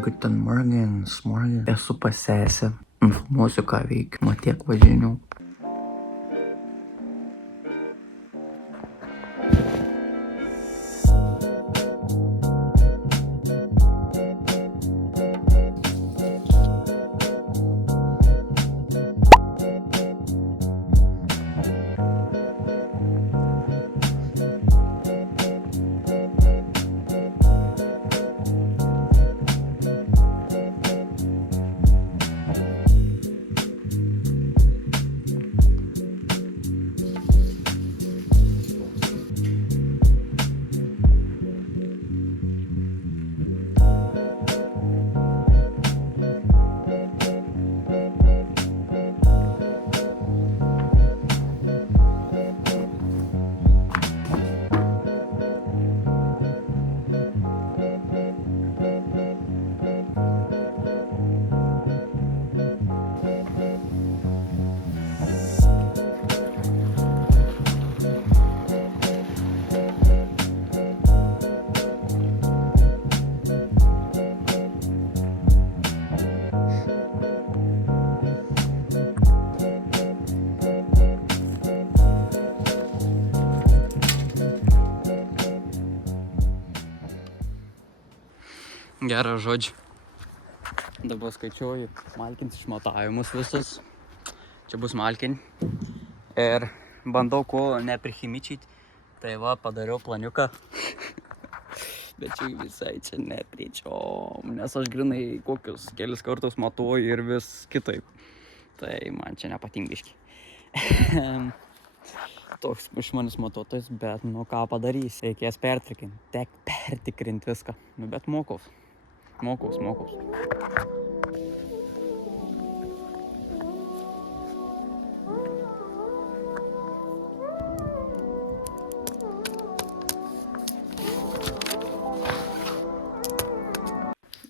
Guten Morgen, smorgen. Esu pas sesę. Infilmuosiu, ką veikiu. Nuo tiek važinių. Gerą žodžiu. Dabar skaičiuoju malkins išmatavimus visus. Čia bus malkin. Ir bandau kuo neprihimičyti. Tai va, padariau planiuką. Bet čia visai čia nepričiom. Nes aš grinai kokius kelis kartus matuoju ir vis kitaip. Tai man čia nepatingiški. Toks iš manis matuotojas, bet nu ką padarys. Reikės pertikrinti. Tek pertikrinti viską. Nu bet mokaus. Mokaus.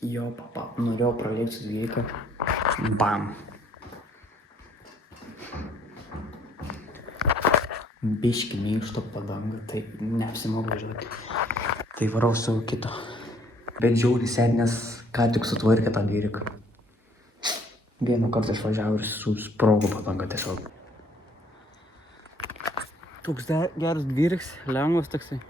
Jo, papa, norėjau pralėkti su 12. Bam. Biški neištok padangą, tai neapsimoka važiuoti. Tai varau savo kito. Bet žiauriai seniai, ką tik sutvarkė tą 12. Vieną kartą išvažiavo ir susprogo padanga tiesiog. Toks geras 12, lengvas toksai.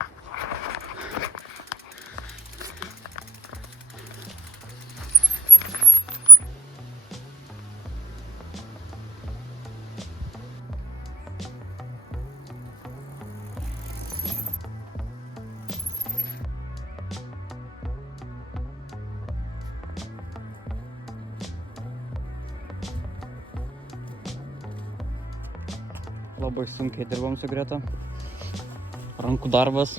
Labai sunkiai dirbam su Greta. Rankų darbas.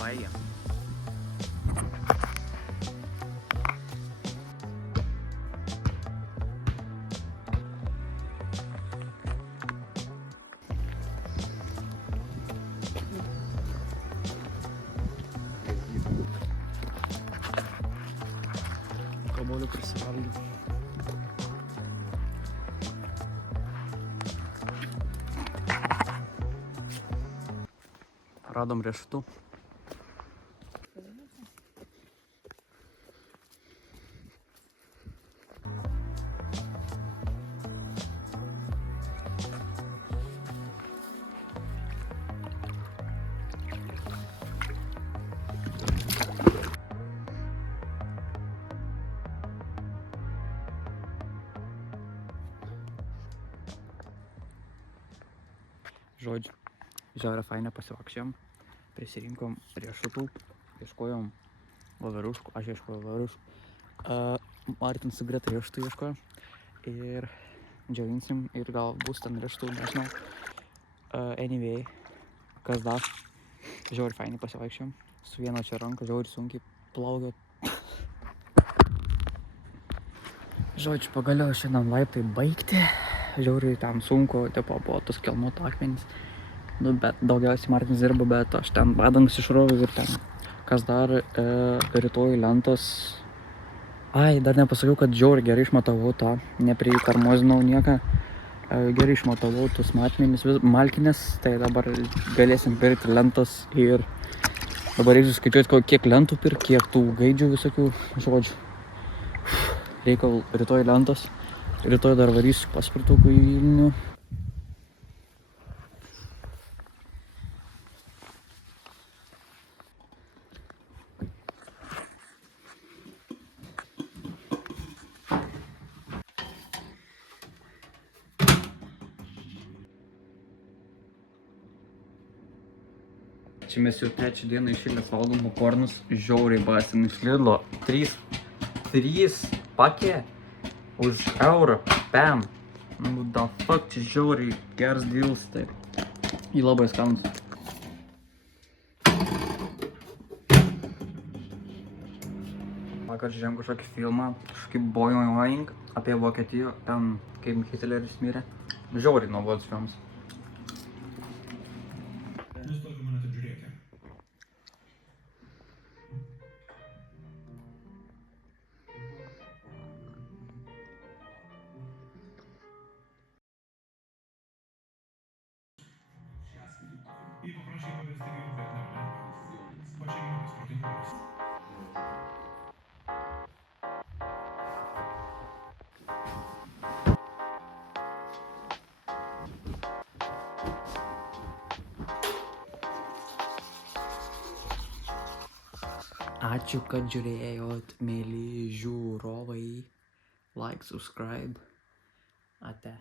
Baigia. Kabolių prisivalgiau. Radom riešutų. Žodžiu, žiauriai fainai pasivaikščiojom, prisirinkom riešutų, ieškojom voveruškų, aš ieškojau voveruškų, Martin su Greta riešutų ieškojo ir džiovinsim ir gal bus ten riešutų, nežinau. Anyway, kas dar, žiauriai fainai pasivaikščiojom, su viena čia ranka, žiauriai sunkiai plaukiau. Žodžiu, pagaliau šiandien laiptai baigti. Žiauriai ten sunku, tipo buvo tos kelmuotų akmenys. Nu, bet daugiausiai Martinas dirbo, bet aš ten padangas išroviau ir ten Kas dar, rytoj lentos. Ai, dar nepasakiau, kad žiauriai gerai išmatavau tą, neprikarmozinau nieką. Gerai išmatavau tus matmenis, malkinės, tai dabar galėsim pirkti lentas ir dabar reikia skaičiuoti, kiek lentų pirkti, kiek tų gaidžių visokių žodžių. Reikia rytoj lentos, rytoj dar varysiu paspirtuku į Vilnių. Čia mes jau trečią dieną išėlės valgom popkornus, žiauriai basin iš Lidlo. 3 pakė už eurą, pam. Nu, the fuck, čia žiauriai geras deals, tai. Jį labai skanus. Vakar žiūrėjom kažkokį filmą, kažkokį Boing apie Vokietiją, ten kaip Hitleris mirė. Žiauriai nuobodus filmas. I poprosi o wystygi wytnę. Poczekaj na spotykanie. Ačiū, kad žiūrėjot, mėly žiūrovai. Like, subscribe. Ate.